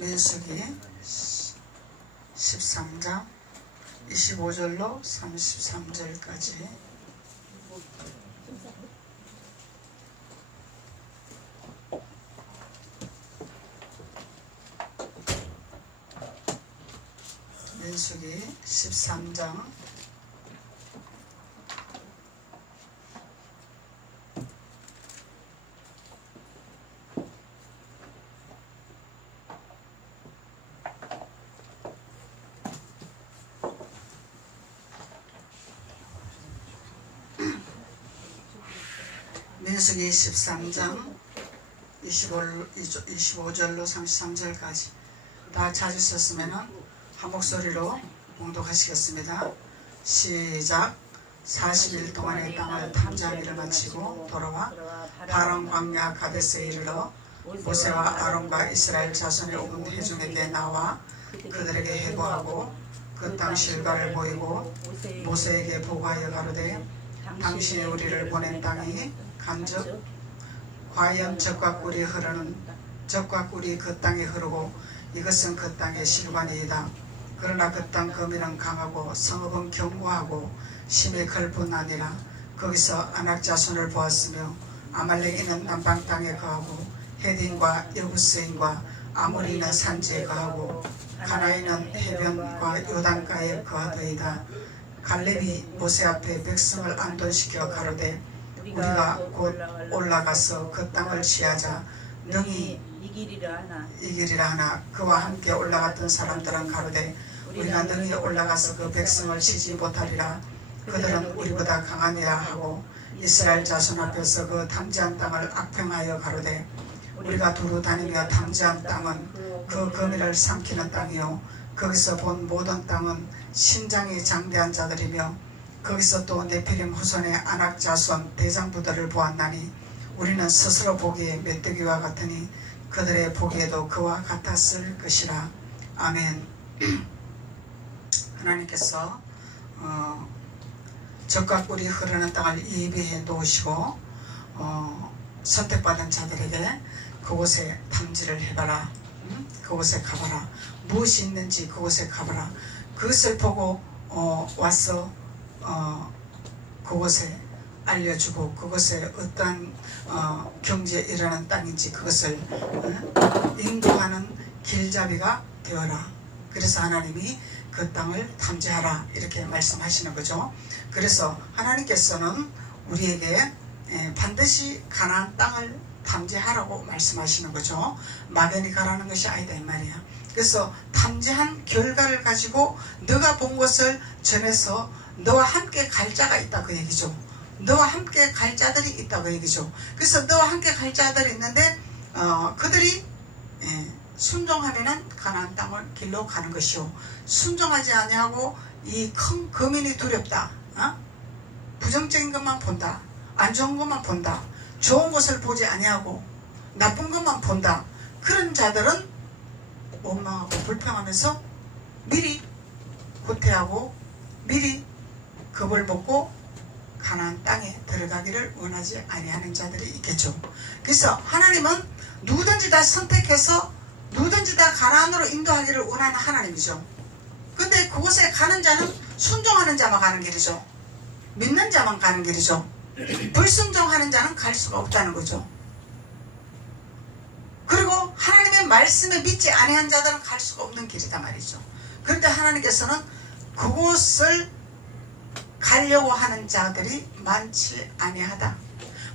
민수기 13장 25절로 33절까지. 민수기 13장 25절로 33절까지 다 찾으셨으면 한 목소리로 봉독하시겠습니다. 시작. 40일 동안의 땅을 탐지하기를 마치고 돌아와 파란 광야 가데스에 이르러 모세와 아론과 이스라엘 자손의 온 회중에게 나와 그들에게 해고하고 그 땅 실과를 보이고 모세에게 보고하여 가로되 당신이 우리를 보낸 땅이 간즉 과연 젖과 꿀이 흐르는 젖과 꿀이 그 땅에 흐르고 이것은 그 땅의 실관이이다. 그러나 그 땅 거민은 강하고 성읍은 견고하고 심히 걸분하니라. 거기서 아낙 자손을 보았으며 아말렉인은 남방 땅에 거하고 헤딘과 여부스인과 아모리는 산지에 거하고 가나인은 해변과 요단가에 거하더이다. 갈렙이 모세 앞에 백성을 안돈시켜 가로되 우리가 곧 올라가서 그 땅을 취하자 능히 이기리라 하나 그와 함께 올라갔던 사람들은 가로되 우리가 능히 올라가서 그 백성을 치지 못하리라. 그들은 우리보다 강하니라 하고 이스라엘 자손 앞에서 그 탐지한 땅을 악평하여 가로되 우리가 두루 다니며 탐지한 땅은 그 거미를 삼키는 땅이요 거기서 본 모든 땅은 신장이 장대한 자들이며 거기서 또 네피림 후손의 아낙 자손 대장부들을 보았나니 우리는 스스로 보기에 메뚜기와 같으니 그들의 보기에도 그와 같았을 것이라. 아멘. 하나님께서 젖과 꿀이 흐르는 땅을 예비해 놓으시고 선택받은 자들에게 그곳에 탐지를 해봐라. 그곳에 가봐라. 무엇이 있는지 그곳에 가봐라. 그것을 보고 와서 그곳에 알려주고 그것에 어떤 경지에 일어나는 땅인지 그것을 인도하는 길잡이가 되어라. 그래서 하나님이 그 땅을 탐지하라 이렇게 말씀하시는 거죠. 그래서 하나님께서는 우리에게 반드시 가나안 땅을 탐지하라고 말씀하시는 거죠. 막연히 가라는 것이 아니다 이 말이야. 그래서 탐지한 결과를 가지고 너가 본 것을 전해서 너와 함께 갈 자가 있다 그 얘기죠. 너와 함께 갈 자들이 있다 그 얘기죠. 그래서 너와 함께 갈 자들이 있는데 그들이 순종하면은 가나안 땅을 길로 가는 것이요 순종하지 아니하고 이 큰 거민이 두렵다. 부정적인 것만 본다. 안 좋은 것만 본다. 좋은 것을 보지 아니하고 나쁜 것만 본다. 그런 자들은 원망하고 불평하면서 미리 후퇴하고 미리 겁을 먹고 가나안 땅에 들어가기를 원하지 아니하는 자들이 있겠죠. 그래서 하나님은 누구든지 다 선택해서 누구든지 다 가나안으로 인도하기를 원하는 하나님이죠. 근데 그곳에 가는 자는 순종하는 자만 가는 길이죠. 믿는 자만 가는 길이죠. 불순종하는 자는 갈 수가 없다는 거죠. 그리고 하나님의 말씀에 믿지 아니한 자들은 갈 수가 없는 길이다 말이죠. 그런데 하나님께서는 그곳을 가려고 하는 자들이 많지 아니하다.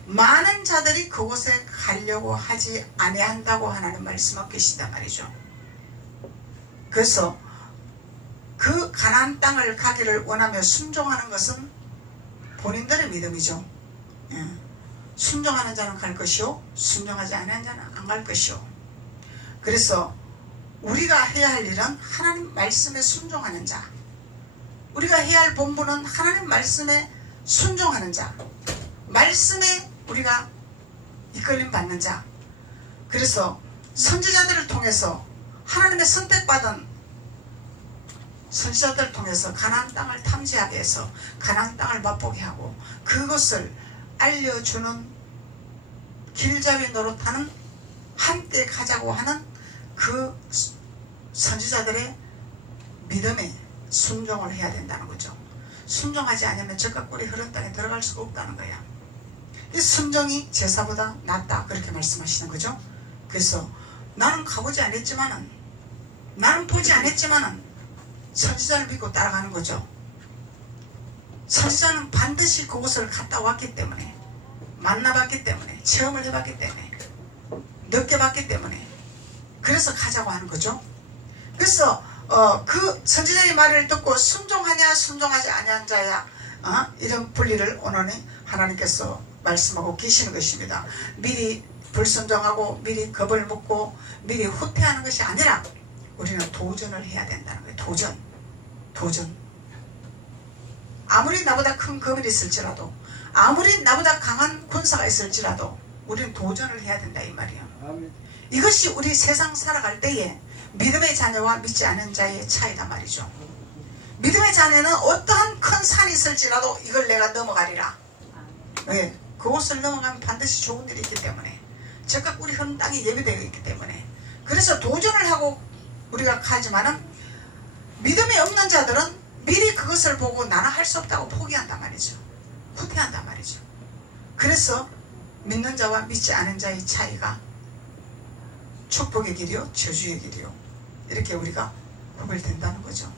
많은 자들이 그곳에 가려고 하지 아니한다고 하나님 말씀하고 계시단 말이죠. 그래서 그 가나안 땅을 가기를 원하며 순종하는 것은 본인들의 믿음이죠. 순종하는 자는 갈 것이요 순종하지 않는 자는 안 갈 것이요. 그래서 우리가 해야 할 일은 하나님 말씀에 순종하는 자. 우리가 해야 할 본분은 하나님 말씀에 순종하는 자. 말씀에 우리가 이끌림 받는 자. 그래서 선지자들을 통해서 하나님의 선택받은 선지자들을 통해서 가나안 땅을 탐지하게 해서 가나안 땅을 맛보게 하고 그것을 알려주는 길잡이 노릇하는 함께 가자고 하는 그 선지자들의 믿음에 순종을 해야 된다는 거죠. 순종하지 않으면 젖과 꿀이 흐른 땅에 들어갈 수가 없다는 거야. 이 순종이 제사보다 낫다 그렇게 말씀하시는 거죠. 그래서 나는 가보지 않았지만은, 나는 보지 않았지만은 선지자를 믿고 따라가는 거죠. 선지자는 반드시 그곳을 갔다 왔기 때문에, 만나봤기 때문에, 체험을 해봤기 때문에, 느껴봤기 때문에, 그래서 가자고 하는 거죠. 그래서 그 선지자의 말을 듣고 순종하냐 순종하지 아니한 자야, 이런 분리를 오늘 하나님께서 말씀하고 계시는 것입니다. 미리 불순종하고 미리 겁을 먹고 미리 후퇴하는 것이 아니라 우리는 도전을 해야 된다는 거예요. 도전. 아무리 나보다 큰 거물이 있을지라도, 아무리 나보다 강한 군사가 있을지라도 우리는 도전을 해야 된다 이 말이에요. 이것이 우리 세상 살아갈 때에 믿음의 자녀와 믿지 않은 자의 차이다 말이죠. 믿음의 자녀는 어떠한 큰 산이 있을지라도 이걸 내가 넘어가리라. 왜? 그곳을 넘어가면 반드시 좋은 일이 있기 때문에, 젖과 꿀이 흐른 땅이 예비되어 있기 때문에. 그래서 도전을 하고 우리가 가지만은, 믿음이 없는 자들은 미리 그것을 보고 나는 할 수 없다고 포기한단 말이죠. 후퇴한단 말이죠. 그래서 믿는 자와 믿지 않은 자의 차이가 축복의 길이요 저주의 길이요 이렇게 우리가 구별된다는 거죠.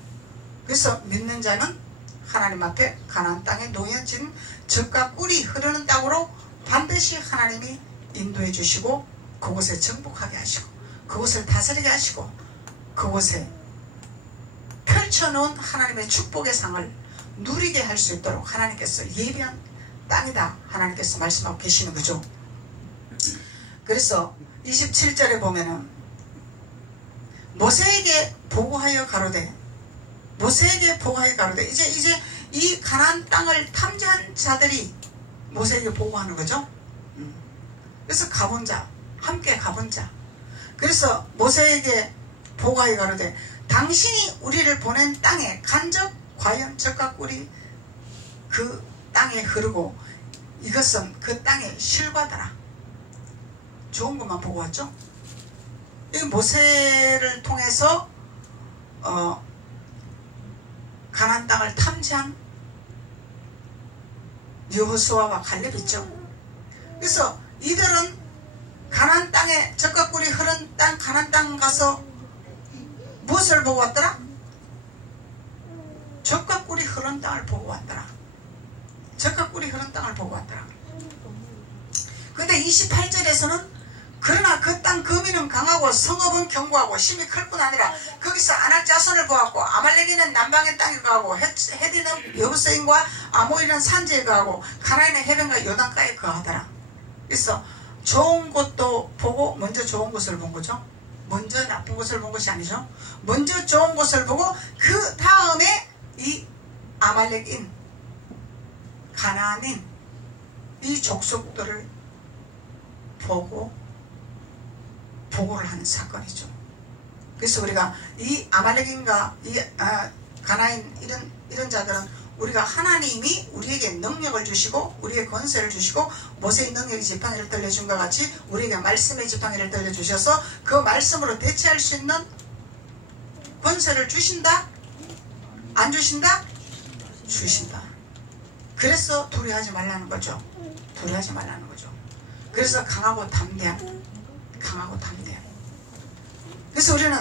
그래서 믿는 자는 하나님 앞에 가나안 땅에 놓여진 젖과 꿀이 흐르는 땅으로 반드시 하나님이 인도해 주시고 그곳에 정복하게 하시고 그곳을 다스리게 하시고 그곳에 펼쳐놓은 하나님의 축복의 상을 누리게 할 수 있도록 하나님께서 예비한 땅이다 하나님께서 말씀하고 계시는 거죠. 그래서 27절에 보면은 모세에게 보고하여 가로되 이제 이 가나안 땅을 탐지한 자들이 모세에게 보고하는 거죠. 그래서 가본 자, 함께 가본 자. 그래서 모세에게 보고하여 가로되 당신이 우리를 보낸 땅에 간접 과연 젖과 꿀이 그 땅에 흐르고 이것은 그 땅의 실과더라. 좋은 것만 보고 왔죠. 이 모세를 통해서 가나안 땅을 탐지한 여호수아와 갈렙이 있죠. 그래서 이들은 가나안 땅에 젖과 꿀이 흐른 땅 가나안 땅 가서 무엇을 보고 왔더라? 젖과 꿀이 흐른 땅을 보고 왔더라. 젖과 꿀이 흐른 땅을 보고 왔더라. 근데 28절에서는 그러나 그 땅 거민은 강하고 성읍은 견고하고 심이 클 뿐 아니라 거기서 아낙 자손을 보았고 아말렉이는 남방의 땅에 거하고 헤디는 여부스인과 아모리는 산지에 거하고 가나안의 해변과 요단가에 거하더라. 그래서 좋은 곳도 보고 먼저 좋은 곳을 본 거죠. 먼저 나쁜 곳을 본 것이 아니죠. 먼저 좋은 곳을 보고 그 다음에 이 아말렉인 가나안인 이 족속들을 보고 보고를 하는 사건이죠. 그래서 우리가 이 아말렉인과 이 가나안 이런 자들은 우리가 하나님이 우리에게 능력을 주시고 우리에게 권세를 주시고 모세의 능력의 지팡이를 들려준 것 같이 우리에게 말씀의 지팡이를 들려주셔서 그 말씀으로 대체할 수 있는 권세를 주신다? 안 주신다? 주신다. 그래서 두려워하지 말라는 거죠. 두려워하지 말라는 거죠. 그래서 강하고 담대한. 그래서 우리는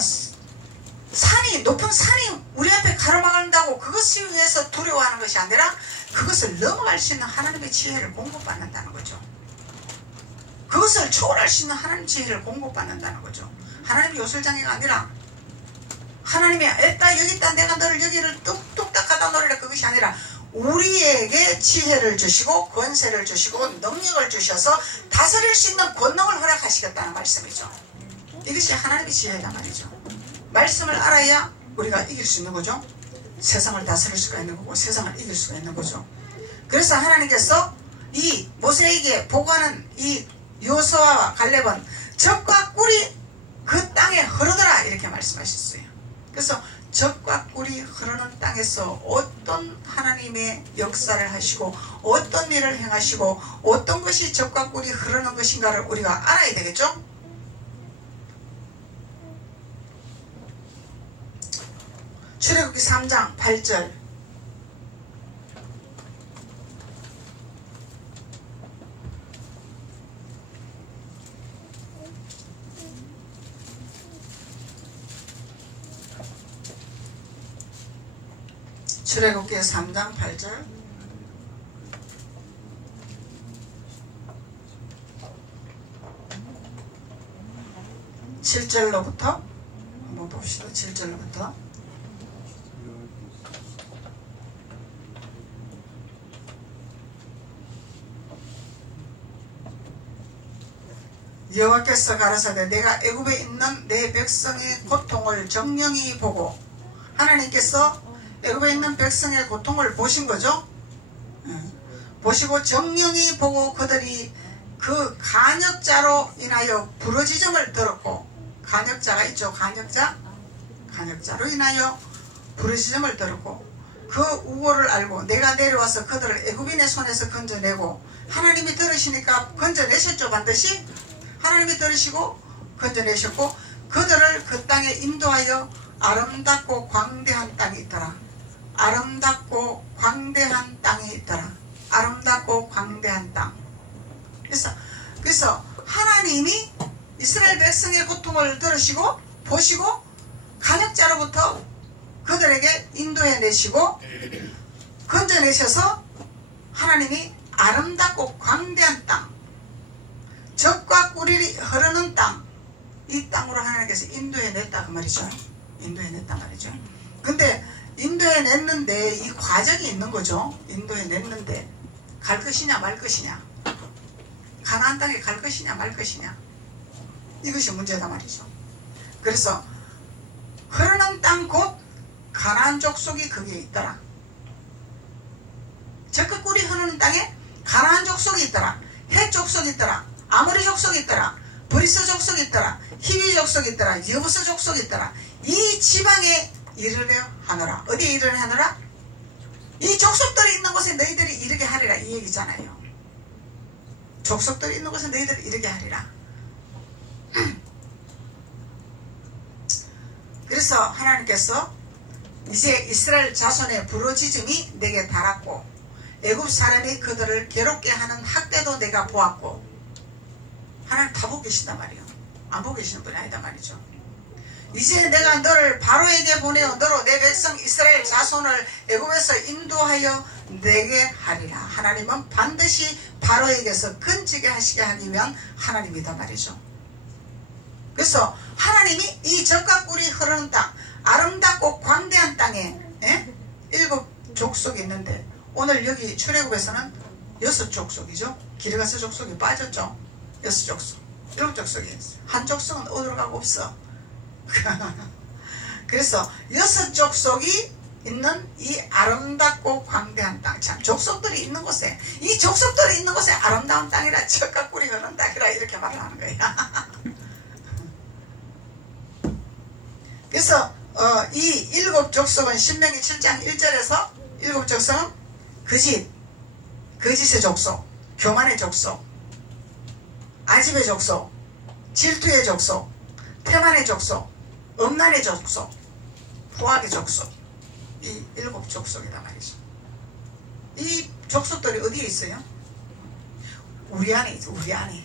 높은 산이 우리 앞에 가로막는다고 그것을 위해서 두려워하는 것이 아니라 그것을 넘어갈 수 있는 하나님의 지혜를 공급받는다는 거죠. 그것을 초월할 수 있는 하나님의 지혜를 공급받는다는 거죠. 하나님의 요술장애가 아니라 하나님이 있다 여기 있다 내가 너를 여기를 뚝딱 갖다 놓으라 그것이 아니라 우리에게 지혜를 주시고 권세를 주시고 능력을 주셔서 다스릴 수 있는 권능을 허락하시겠다는 말씀이죠. 이것이 하나님의 지혜란 말이죠. 말씀을 알아야 우리가 이길 수 있는 거죠. 세상을 다스릴 수가 있는 거고 세상을 이길 수가 있는 거죠. 그래서 하나님께서 이 모세에게 보고하는 이 여호수아와 갈렙은 젖과 꿀이 그 땅에 흐르더라 이렇게 말씀하셨어요. 그래서 젖과 꿀이 흐르는 땅에서 어떤 하나님의 역사를 하시고 어떤 일을 행하시고 어떤 것이 젖과 꿀이 흐르는 것인가를 우리가 알아야 되겠죠. 출애굽기 3장 8절. 출애굽기 3장 8절. (7절로부터) 한번 봅시다. 7절로부터 여호와께서 가라사대 내가 애굽에 있는 내 백성의 고통을 정령히 보고, 하나님께서 애굽에 있는 백성의 고통을 보신 거죠. 보시고 정령히 보고 그들이 그 간역자로 인하여 부르짖음을 들었고, 간역자가 있죠. 간역자로 인하여 부르짖음을 들었고 그 우고를 알고 내가 내려와서 그들을 애굽인의 손에서 건져내고, 하나님이 들으시니까 건져내셨죠. 반드시 하나님이 들으시고 건져내셨고, 그들을 그 땅에 인도하여 아름답고 광대한 땅이 있더라. 아름답고 광대한 땅이 있더라. 아름답고 광대한 땅. 그래서 하나님이 이스라엘 백성의 고통을 들으시고 보시고 간역자로부터 그들에게 인도해 내시고 건져내셔서 하나님이 아름답고 광대한 땅, 젖과 꿀이 흐르는 땅, 이 땅으로 하나님께서 인도해 냈다 그 말이죠. 인도해 냈단 말이죠. 근데 인도해 냈는데 이 과정이 있는 거죠. 인도해 냈는데 갈 것이냐 말 것이냐, 가나안 땅에 갈 것이냐 말 것이냐, 이것이 문제다 말이죠. 그래서 흐르는 땅 곧 가나안 족속이 거기에 있더라. 젖과 꿀이 흐르는 땅에 가나안 족속이 있더라. 헷 족속이 있더라. 아모리 족속이 있더라. 브리스 족속이 있더라. 히위 족속이 있더라. 여부스 족속이 있더라. 이 지방에 이르려 하노라. 어디에 이르려 하노라? 이 족속들이 있는 곳에 너희들이 이르게 하리라, 이 얘기잖아요. 족속들이 있는 곳에 너희들이 이르게 하리라. 그래서 하나님께서 이제 이스라엘 자손의 부르짖음이 내게 달았고 애굽 사람이 그들을 괴롭게 하는 학대도 내가 보았고, 하나님 다 보고 계신단 말이에요. 안 보고 계시는 분이 아니다 말이죠. 이제 내가 너를 바로에게 보내어 너로 내 백성 이스라엘 자손을 애굽에서 인도하여 내게 하리라. 하나님은 반드시 바로에게서 건지게 하시게 하기면 하나님이다 말이죠. 그래서 하나님이 이 젖과 꿀이 흐르는 땅, 아름답고 광대한 땅에 7족속이 있는데, 오늘 여기 출애굽에서는 6족속이죠. 기르가스 족속이 빠졌죠. 6족속, 7족속이 한 족속은 어디로 가고 없어. 그래서 6족속이 있는 이 아름답고 광대한 땅, 참 족속들이 있는 곳에, 이 족속들이 있는 곳에 아름다운 땅이라, 젖과 꿀이 흐르는 땅이라 이렇게 말을 하는 거야. 그래서 이 7족속은 신명기 7장 1절에서 7족속은 거짓의 족속, 교만의 족속, 아집의 족속, 질투의 족속, 태만의 족속, 음란의 족속, 후악의 족속, 이 7족속이다 말이죠. 이 족속들이 어디에 있어요? 우리 안에 있죠. 우리 안에.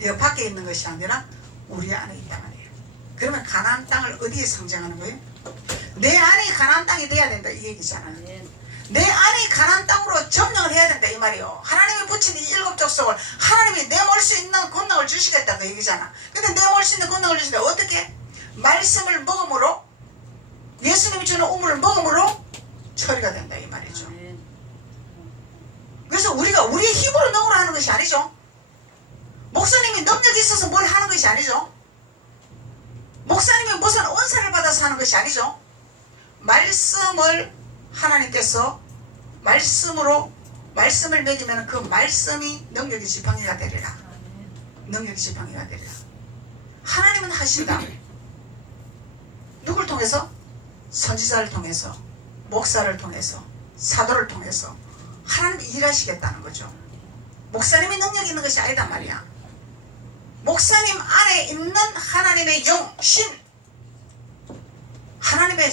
이거 밖에 있는 것이 아니라 우리 안에 있단 말이에요. 그러면 가나안 땅을 어디에 상징하는 거예요? 내 안이 가나안 땅이 돼야 된다, 이 얘기잖아요. 내 안이 가나안 땅으로 점령을 해야 된다 이 말이에요. 하나님이 붙인 이 7족속을 하나님이 내몰 수 있는 권능을 주시겠다 그 얘기잖아. 근데 내몰 수 있는 권능을 주시는데 어떻게? 말씀을 먹음으로, 예수님이 주는 우물을 먹음으로 처리가 된다 이 말이죠. 그래서 우리가 우리의 힘으로 능으로 하는 것이 아니죠. 목사님이 능력이 있어서 뭘 하는 것이 아니죠. 목사님이 무슨 은사를 받아서 하는 것이 아니죠. 말씀을 하나님께서 말씀으로 말씀을 먹이면 그 말씀이 능력이 지팡이가 되리라. 능력이 지팡이가 되리라. 하나님은 하신다. 누굴 통해서? 선지자를 통해서, 목사를 통해서, 사도를 통해서 하나님이 일하시겠다는 거죠. 목사님이 능력이 있는 것이 아니다 말이야. 목사님 안에 있는 하나님의 영, 신, 하나님의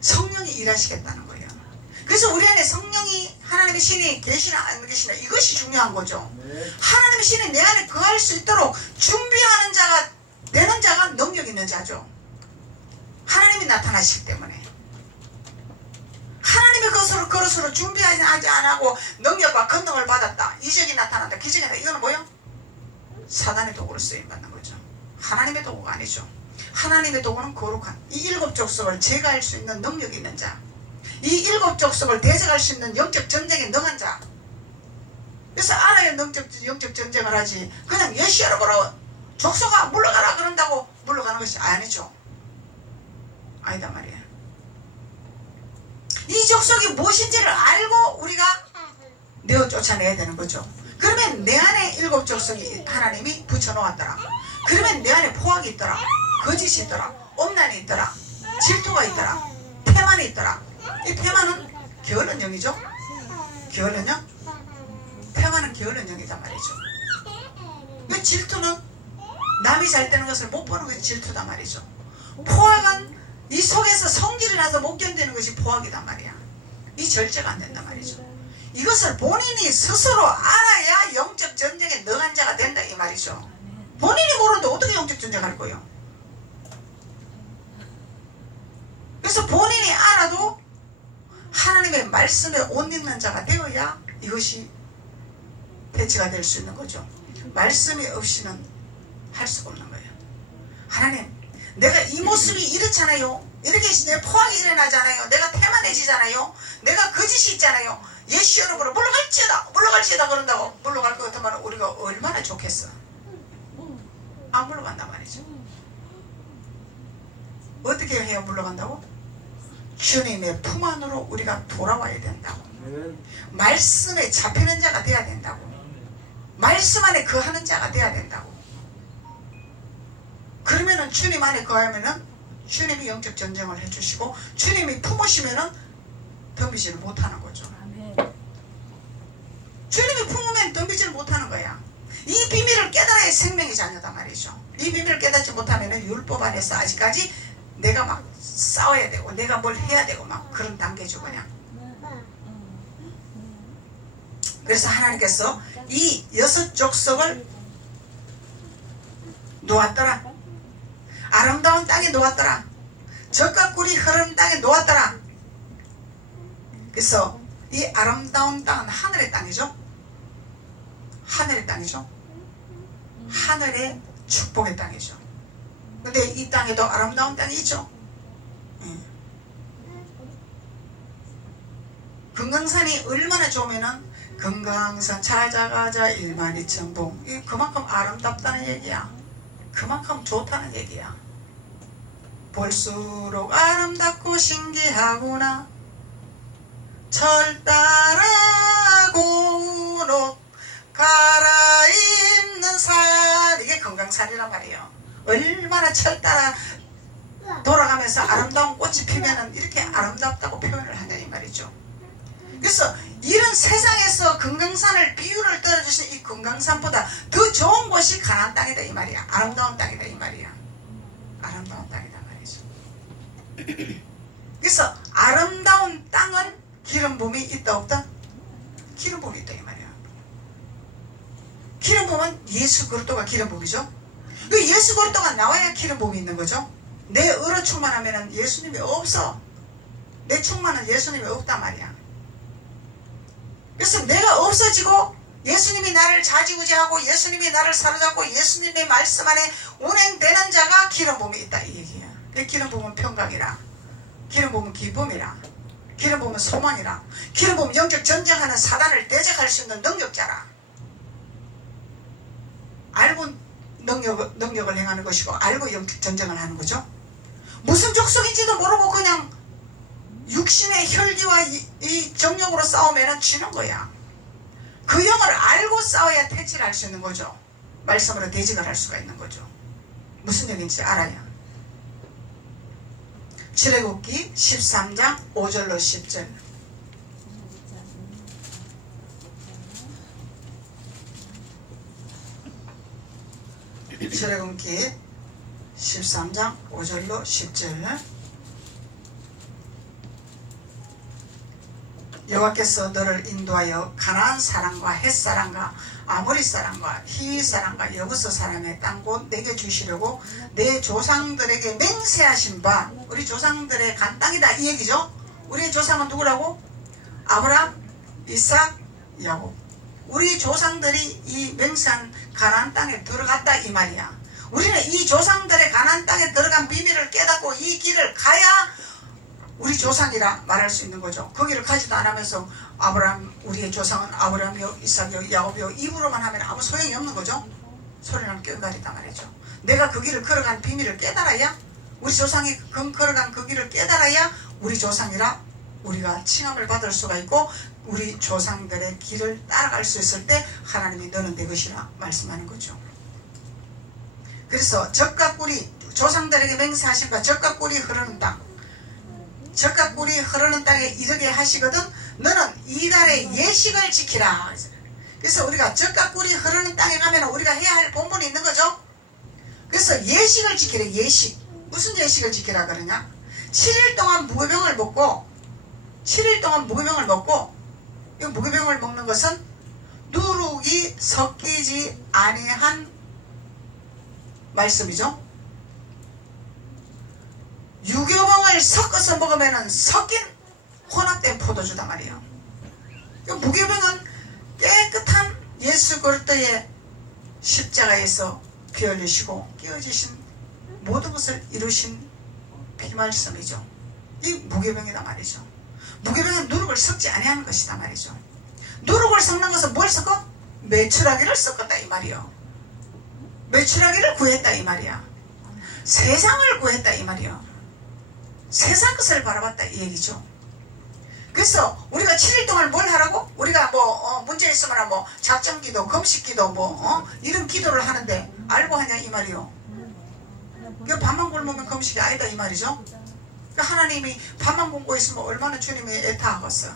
성령이 일하시겠다는 거예요. 그래서 우리 안에 성령이 하나님의 신이 계시나 안 계시나 이것이 중요한 거죠. 하나님의 신이 내 안에 거할 수 있도록 준비하는 자가 되는 자가 능력 있는 자죠. 하나님이 나타나시기 때문에 하나님의 그릇으로 준비하지 않고 능력과 권능을 받았다. 이적이 나타난다. 기적이 나타난다. 이거는 뭐요? 사단의 도구로 쓰임받는 거죠. 하나님의 도구가 아니죠. 하나님의 도구는 거룩한 이 일곱 족속을 제거할 수 있는 능력이 있는 자, 이 일곱 족속을 대적할 수 있는 영적 전쟁에 능한 자. 그래서 알아야 영적 전쟁을 하지 그냥 예시여러분으로 족속아 물러가라 그런다고 물러가는 것이 아니죠. 아니다 말이에요. 이 족속이 무엇인지를 알고 우리가 내어 쫓아내야 되는 거죠. 그러면 내 안에 일곱 족속이 하나님이 붙여놓았더라. 그러면 내 안에 포악이 있더라. 거짓이 있더라. 엄난이 있더라. 질투가 있더라. 태만이 있더라. 이 태만은 게으른 영이죠. 게으른 영? 태만은 게으른 영이단 말이죠. 그 질투는 남이 잘 되는 것을 못 보는 것이 질투단 말이죠. 포악은 이 속에서 성질이 나서 못 견디는 것이 포악이단 말이야. 이 절제가 안 된단 말이죠. 이것을 본인이 스스로 알아야 영적 전쟁에 능한 자가 된다 이 말이죠. 본인이 모르는데 어떻게 영적 전쟁할 거예요? 그래서 본인이 알아도 하나님의 말씀에 옷 입는 자가 되어야 이것이 대치가 될 수 있는 거죠. 말씀이 없이는 할 수가 없는 거예요. 하나님, 내가 이 모습이 이렇잖아요. 이렇게 내 포악이 일어나잖아요. 내가 태만해지잖아요. 내가 거짓이 있잖아요. 예수 여러분으로 물러갈지어다 그런다고 물러갈 것 같으면 우리가 얼마나 좋겠어. 안 물러간단 말이죠. 어떻게 해야 물러간다고? 주님의 품 안으로 우리가 돌아와야 된다고. 말씀에 잡히는 자가 돼야 된다고. 말씀 안에 거하는 자가 돼야 된다고. 그러면은 주님 안에 거하면은 주님이 영적 전쟁을 해주시고 주님이 품으시면은 덤비지를 못하는 거죠. 주님이 품으면 덤비지를 못하는 거야. 이 비밀을 깨달아야 생명의 자녀다 말이죠. 이 비밀을 깨닫지 못하면은 율법 안에서 아직까지 내가 막 싸워야 되고 내가 뭘 해야 되고 막 그런 단계죠 그냥. 그래서 하나님께서 이 6 족속을 놓았더라. 아름다운 땅에 놓았더라. 젖과 꿀이 흐르는 땅에 놓았더라. 그래서 이 아름다운 땅은 하늘의 땅이죠. 하늘의 땅이죠. 하늘의 축복의 땅이죠. 근데 이 땅에도 아름다운 땅이 있죠. 금강산이 얼마나 좋으면은 금강산 찾아가자 12,000봉. 그만큼 아름답다는 얘기야. 그만큼 좋다는 얘기야. 볼수록 아름답고 신기하구나. 철따라 고운옷 갈아입는 산. 이게 금강산이란 말이에요. 얼마나 철따라 돌아가면서 아름다운 꽃이 피면은 이렇게 아름답다고 표현을 하냐 이 말이죠. 그래서 이런 세상에서 금강산을 비유를 떨어주신 이 금강산보다 더 좋은 곳이 가나안 땅이다 이 말이야. 아름다운 땅이다 이 말이야. 아름다운 땅이다 말이죠. 그래서 아름다운 땅은 기름 부음이 있다 없다? 기름 부음이 있다 이 말이야. 기름 부음은 예수 그리스도가 기름 부음이죠. 그 예수 그리스도가 나와야 기름 부음이 있는 거죠. 내 의로 충만하면 예수님이 없어. 내 충만은 예수님이 없단 말이야. 그래서 내가 없어지고 예수님이 나를 좌지우지하고 예수님이 나를 사로잡고 예수님의 말씀 안에 운행되는 자가 기름 부음이 있다 이 얘기야. 기름 부음은 평강이라, 기름 부음은 기쁨이라, 기름 부음은 소망이라, 기름 부음은 영적 전쟁하는 사단을 대적할 수 있는 능력자라. 알고 능력을 행하는 것이고 알고 영적 전쟁을 하는 거죠. 무슨 족속인지도 모르고 그냥 육신의 혈기와 이 정욕으로 싸우면 지는 거야. 그 영을 알고 싸워야 퇴치를 할 수 있는 거죠. 말씀으로 대적을 할 수가 있는 거죠. 무슨 얘기인지 알아야. 출애굽기 13장 5절로 10절. 출애굽기 13장 5절로 10절. 여호와께서 너를 인도하여 가나안 사람과 헷 사람과 아모리 사람과 히위 사람과 여부스 사람의 땅 곧 내게 주시려고 내 조상들에게 맹세하신 바, 우리 조상들의 간 땅이다 이 얘기죠. 우리의 조상은 누구라고? 아브라함, 이삭, 야곱. 우리 조상들이 이 맹세한 가나안 땅에 들어갔다 이 말이야. 우리는 이 조상들의 가나안 땅에 들어간 비밀을 깨닫고 이 길을 가야 우리 조상이라 말할 수 있는 거죠. 그 길을 가지도 않으면서 아브라함, 우리의 조상은 아브라함이요 이삭이요 야곱이요 입으로만 하면 아무 소용이 없는 거죠. 소리는 껴가리다 말이죠. 내가 그 길을 걸어간 비밀을 깨달아야, 우리 조상이 걸어간 그 길을 깨달아야 우리 조상이라 우리가 칭함을 받을 수가 있고, 우리 조상들의 길을 따라갈 수 있을 때 하나님이 너는 내 것이라 말씀하는 거죠. 그래서 젖과 꿀이, 조상들에게 맹세하신 바 젖과 꿀이 흐르는 땅, 젖과 꿀이 흐르는 땅에 이르게 하시거든 너는 이달의 예식을 지키라. 그래서 우리가 젖과 꿀이 흐르는 땅에 가면 우리가 해야 할 본분이 있는 거죠. 그래서 예식을 지키래. 예식. 무슨 예식을 지키라 그러냐? 7일 동안 무교병을 먹고, 7일 동안 무교병을 먹고, 이 무교병을 먹는 것은 누룩이 섞이지 아니한 말씀이죠. 유교병을 섞어서 먹으면 섞인 혼합된 포도주다 말이에요. 무교병은 깨끗한 예수 그리스도의 십자가에서 피 흘리시고 깨어지신 모든 것을 이루신 피말씀이죠. 이 무교병이다 말이죠. 무교병은 누룩을 섞지 아니하는 것이다 말이죠. 누룩을 섞는 것은 뭘 섞어? 메추라기를 섞었다 이 말이요. 메추라기를 구했다 이 말이야. 세상을 구했다 이 말이요. 세상 것을 바라봤다 이 얘기죠. 그래서 우리가 7일 동안 뭘 하라고? 우리가 문제 있으면 작정기도, 금식기도 이런 기도를 하는데 알고 하냐 이 말이요. 밥만 굶으면 금식이 아니다 이 말이죠. 하나님이 밥만 굶고 있으면 얼마나 주님이 애타하겠어.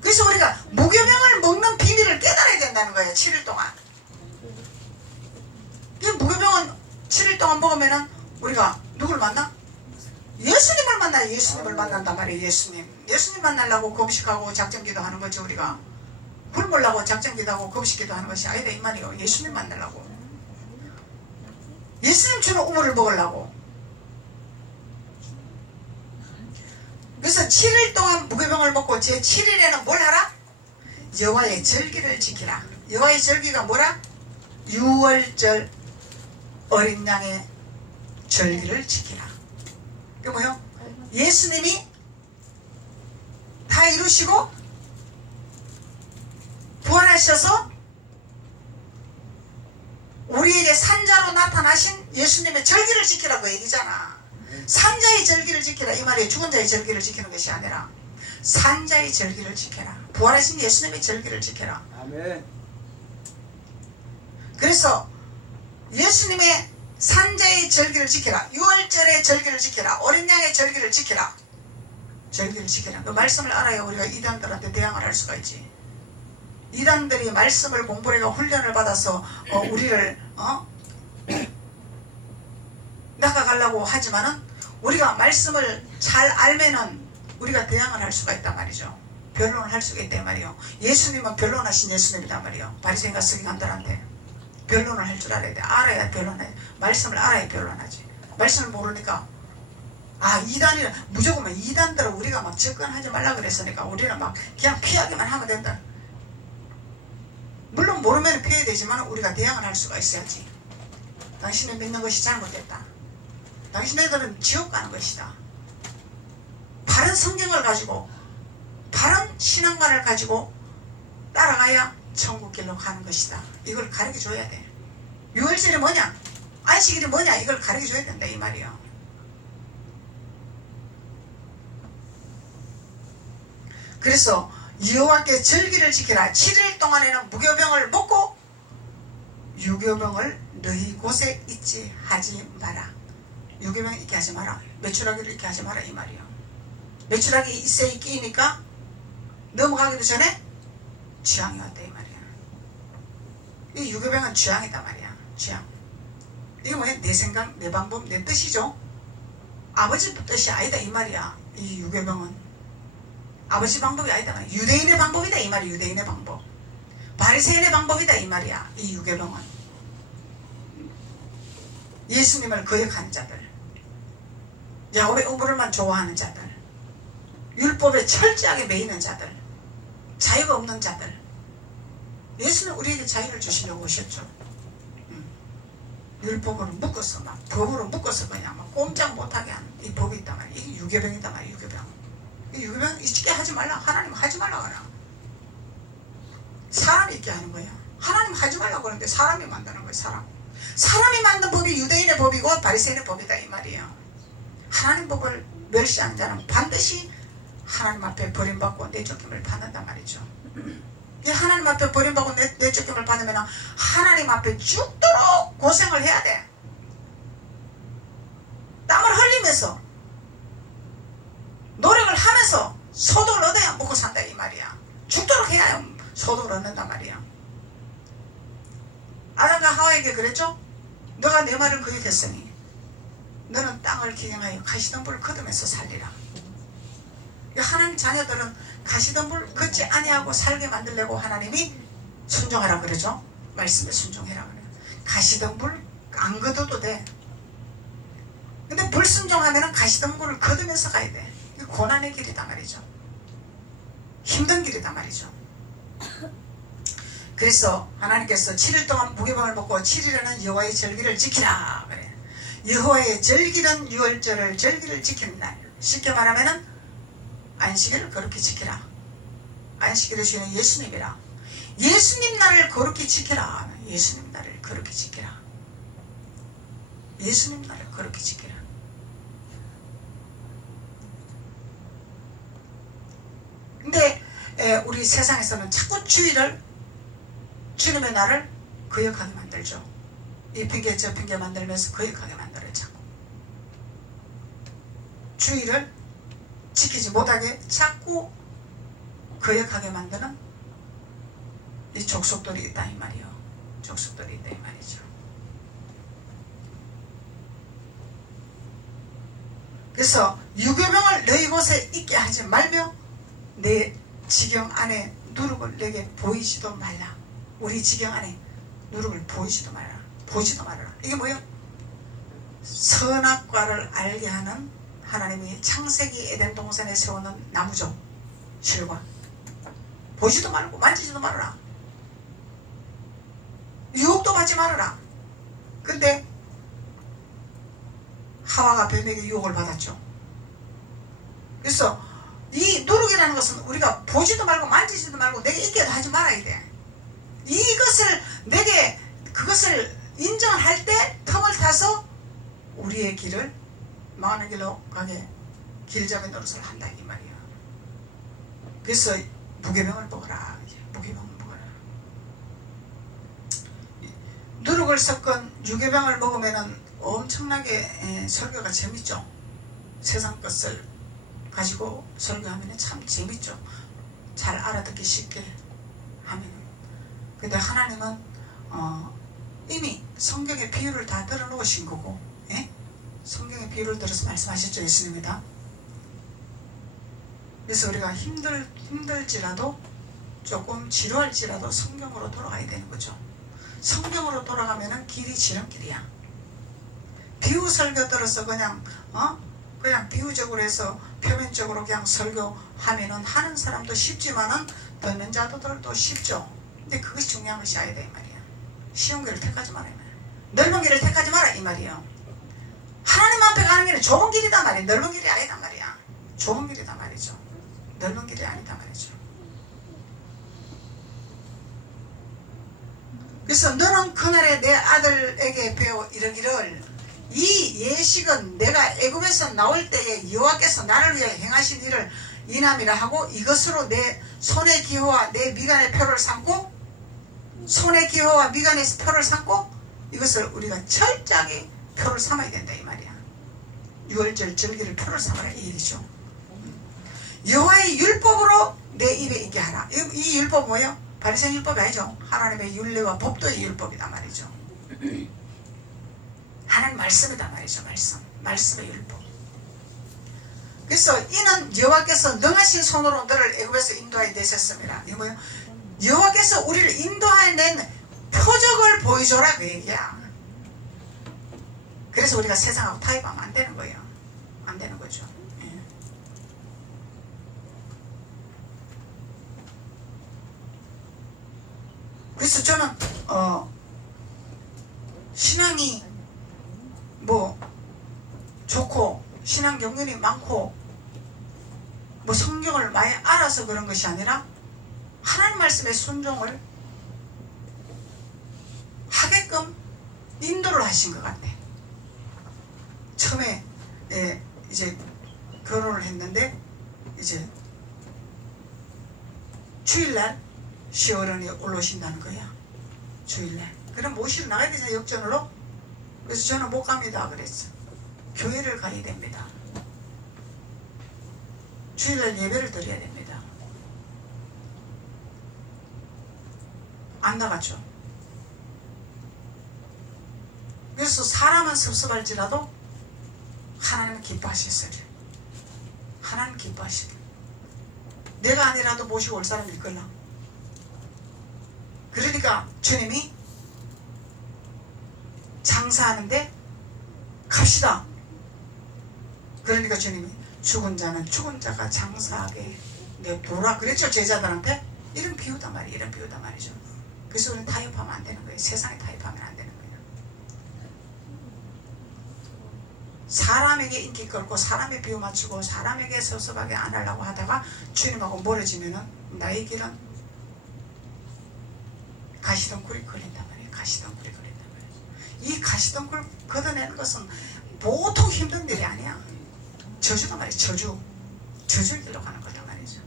그래서 우리가 무교병을 먹는 비밀을 깨달아야 된다는 거예요. 7일 동안. 이 무교병은 7일 동안 먹으면은 우리가 누굴 만나? 예수님을 만나요. 예수님을 만난단 말이에요. 예수님 만나려고 금식하고 작정기도 하는 거죠. 우리가 굶으려고 작정기도 하고 금식기도 하는 것이 아니다 이 말이에요. 예수님 만나려고, 예수님 주는 우물을 먹으려고. 그래서 7일 동안 무교병을 먹고 제 7일에는 뭘 하라? 여호와의 절기를 지키라. 여호와의 절기가 뭐라? 유월절 어린 양의 절기를 지키라. 그게 뭐요? 예수님이 다 이루시고 부활하셔서 우리에게 산자로 나타나신 예수님의 절기를 지키라고 얘기잖아. 산자의 절기를 지키라 이 말이에요. 죽은 자의 절기를 지키는 것이 아니라 산자의 절기를 지켜라. 부활하신 예수님의 절기를 지켜라. 아멘. 그래서 예수님의 산자의 절기를 지켜라. 유월절의 절기를 지켜라. 어린 양의 절기를 지켜라. 절기를 지켜라. 그 말씀을 알아야 우리가 이단들한테 대항을 할 수가 있지. 이단들이 말씀을 공부해가 훈련을 받아서 우리를 낚아가려고 하지만은 우리가 말씀을 잘 알면은 우리가 대항을 할 수가 있단 말이죠. 변론을 할 수가 있단 말이에요. 예수님은 변론하신 예수님이란 말이에요. 바리새인과 서기관들한테 변론을 할 줄 알아야 돼. 알아야 변론해. 말씀을 알아야 변론하지. 말씀을 모르니까 이단이라 무조건 이단들은 우리가 막 접근하지 말라 그랬으니까 우리는 막 그냥 피하기만 하면 된다. 물론 모르면 피해야 되지만 우리가 대항을 할 수가 있어야지. 당신을 믿는 것이 잘못됐다. 당신네들은 지옥 가는 것이다. 바른 성경을 가지고 바른 신앙관을 가지고 따라가야 천국길로 가는 것이다. 이걸 가르쳐줘야 돼. 유월절이 뭐냐? 안식일이 뭐냐? 이걸 가르쳐줘야 된다 이 말이야. 그래서 여호와께 절기를 지키라. 7일 동안에는 무교병을 먹고 유교병을 너희 곳에 있지 하지 마라. 유교병 있게 하지 마라. 메추라기를 있게 하지 마라 이 말이야. 메추라기 있에 끼니까 넘어가기도 전에 취향이 왔다 이 말이야. 이 유교병은 취향이다 말이야. 취향. 이게 뭐야? 내 생각, 내 방법, 내 뜻이죠. 아버지 뜻이 아니다 이 말이야. 이 유괴병은 아버지 방법이 아니다. 유대인의 방법이다 이 말이야. 유대인의 방법. 바리새인의 방법이다 이 말이야. 이 유괴병은 예수님을 거역하는 자들, 야곱의 우물을만 좋아하는 자들, 율법에 철저하게 매이는 자들, 자유가 없는 자들. 예수는 우리에게 자유를 주시려고 오셨죠. 율법으로 묶어서 막 법으로 묶어서 그냥 막 꼼짝 못하게 하는 이 법이 있단 말이야. 이게 유괴병이단 말이야. 유괴병. 이 유괴병 있게 하지 말라. 하나님 하지 말라 그래. 사람이 있게 하는 거야. 하나님 하지 말라고 그러는데 사람이 만드는 거야. 사람이 만든 법이 유대인의 법이고 바리새인의 법이다 이 말이에요. 하나님 법을 멸시하는 자는 반드시 하나님 앞에 버림받고 내쫓김을 받는단 말이죠. 하나님 앞에 버림받고 내쫓김을 받으면 하나님 앞에 죽도록 고생을 해야 돼. 땀을 흘리면서 노력을 하면서 소득을 얻어야 먹고 산다 이 말이야. 죽도록 해야 소득을 얻는단 말이야. 아담과 하와에게 그랬죠? 너가 내 말을 거역했으니 너는 땅을 기경하여 가시덤불을 거두면서 살리라. 하나님 자녀들은 가시덤불 걷지 아니하고 살게 만들려고 하나님이 순종하라 그러죠. 말씀에 순종해라 그래요. 가시덤불 안 걷어도 돼. 근데 불순종하면 가시덤불을 걷으면서 가야 돼. 이게 고난의 길이다 말이죠. 힘든 길이다 말이죠. 그래서 하나님께서 7일 동안 무교병을 먹고 7일에는 여호와의 절기를 지키라 그래. 여호와의 절기는 유월절을 절기를 지키는 날. 쉽게 말하면은 안식일을 거룩히 지키라. 안식일을 주시는 예수님이라. 예수님 날을 거룩히 지키라. 예수님 날을 거룩히 지키라. 예수님 날을 거룩히 지키라. 근데 우리 세상에서는 자꾸 주일을 주님의 날을 거역하게 만들죠. 이 핑계 저 핑계 만들면서 거역하게 만들어요. 자꾸 주일을 지키지 못하게 자꾸 거역하게 만드는 이 족속들이 있다 이 말이요. 족속들이 있다 이 말이죠. 그래서 유괴병을 너희 곳에 있게 하지 말며 내 지경 안에 누룩을 내게 보이지도 말라. 우리 지경 안에 누룩을 보이지도 말라. 보지도 말아라. 이게 뭐예요? 선악과를 알게 하는 하나님이 창세기 에덴 동산에 세우는 나무죠. 실과. 보지도 말고 만지지도 말아라. 유혹도 받지 말아라. 근데 하와가 뱀에게 유혹을 받았죠. 그래서 이 누룩이라는 것은 우리가 보지도 말고 만지지도 말고 내게 있게도 하지 말아야 돼. 이것을 내게 그것을 인정할 때 틈을 타서 우리의 길을 망하는 길로 가게 길잡이 노릇을 한다 이 말이야. 그래서 무계병을 먹어라. 무계병을 먹어라. 누룩을 섞은 유계병을 먹으면은 엄청나게 설교가 재밌죠. 세상 것을 가지고 설교하면 참 재밌죠. 잘 알아듣기 쉽게 하면. 근데 하나님은 이미 성경의 비유를 다 들어놓으신 거고, 예? 성경의 비유를 들어서 말씀하셨죠. 예수님이다. 그래서 우리가 힘들지라도 조금 지루할지라도 성경으로 돌아가야 되는 거죠. 성경으로 돌아가면은 길이 지름길이야. 비유 설교 들어서 그냥 비유적으로 해서 표면적으로 그냥 설교하면은 하는 사람도 쉽지만은 듣는 자들도 쉽죠. 근데 그것이 중요한 것이 아니다 이 말이야. 쉬운 길을 택하지 마라 이 말이야. 넓은 길을 택하지 마라 이 말이야. 하나님 앞에 가는 길은 좁은 길이다 말이야. 넓은 길이 아니다 말이야. 좁은 길이다 말이죠. 넓은 길이 아니다 말이죠. 그래서 너는 그날에 내 아들에게 배워 이르기를 이 예식은 내가 애굽에서 나올 때에 여호와께서 나를 위해 행하신 일을 인함이라 하고 이것으로 내 손의 기호와 내 미간의 표를 삼고 손의 기호와 미간의 표를 삼고 이것을 우리가 철저하게 표를 삼아야 된다 이 말이야. 유월절 절기를 표를 삼아라 이 얘기죠. 여호와의 율법으로 내 입에 있게 하라. 이 율법 뭐예요? 바리새인 율법이 아니죠. 하나님의 율례와 법도의 율법이다 말이죠. 하나님 말씀이다 말이죠. 말씀의 율법. 그래서 이는 여호와께서 능하신 손으로 너를 애굽에서 인도하여 내셨습니다. 이거 뭐예요? 여호와께서 우리를 인도하여낸 표적을 보여줘라 그 얘기야. 그래서 우리가 세상하고 타협하면 안 되는 거예요. 안 되는 거죠. 예. 그래서 저는 신앙이 뭐 좋고 신앙 경륜이 많고 뭐 성경을 많이 알아서 그런 것이 아니라 하나님 말씀에 순종을 하게끔 인도를 하신 것 같아. 처음에 이제 결혼을 했는데 이제 주일날 시어른이 올라오신다는 거야. 주일날. 그럼 모시러 나가야 되잖아, 역전으로. 그래서 저는 못 갑니다 그랬어. 교회를 가야 됩니다. 주일날 예배를 드려야 됩니다. 안 나갔죠. 그래서 사람은 섭섭할지라도 하나님은 기뻐하셨어요. 하나님 기뻐하시고 내가 아니라도 모시고 올 사람이 있걸라. 그러니까 주님이 장사하는데 갑시다. 그러니까 주님이 죽은 자는 죽은 자가 장사하게 내보라 그랬죠. 제자들한테. 이런 비유단 말이에요. 이런 비유단 말이죠. 그래서 우리는 타협하면 안 되는 거예요. 세상에 타협하면 안 되는 거예요. 사람에게 인기 끌고 사람에 비유 맞추고 사람에게 섭섭하게 안 하려고 하다가 주님하고 멀어지면은 나의 길은 가시덩굴이 걸린단 말이에요. 가시덩굴이 걸린단 말이에요. 이 가시덩굴 걷어내는 것은 보통 힘든 일이 아니야. 저주단 말이에요. 저주를 길로 가는 거단 말이죠.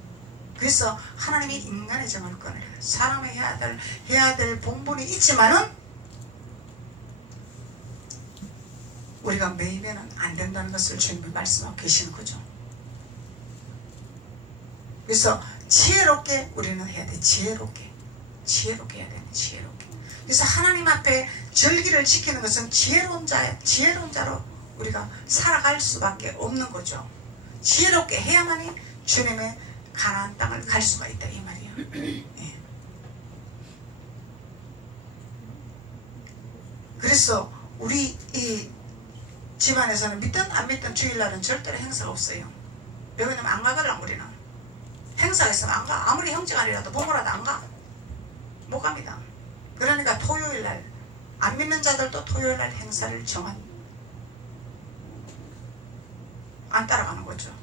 그래서 하나님이 인간의 정을 꺼내요. 사람이 해야 될 본분이 있지만은 우리가 매이면 안 된다는 것을 주님이 말씀하고 계시는 거죠. 그래서 지혜롭게 우리는 해야 돼. 지혜롭게 해야 돼. 지혜롭게. 그래서 하나님 앞에 절기를 지키는 것은 지혜로운 자로 우리가 살아갈 수밖에 없는 거죠. 지혜롭게 해야만이 주님의 가나안 땅을 갈 수가 있다 이 말이에요. 예. 그래서 우리 이 집안에서는 믿든 안 믿든 주일날은 절대로 행사가 없어요. 왜냐면 안 가거든. 우리는 행사가 있으면 안 가. 아무리 형제가 아니라도 부모라도 안 가. 못 갑니다. 그러니까 토요일날 안 믿는 자들도 토요일날 행사를 정한 안 따라가는 거죠.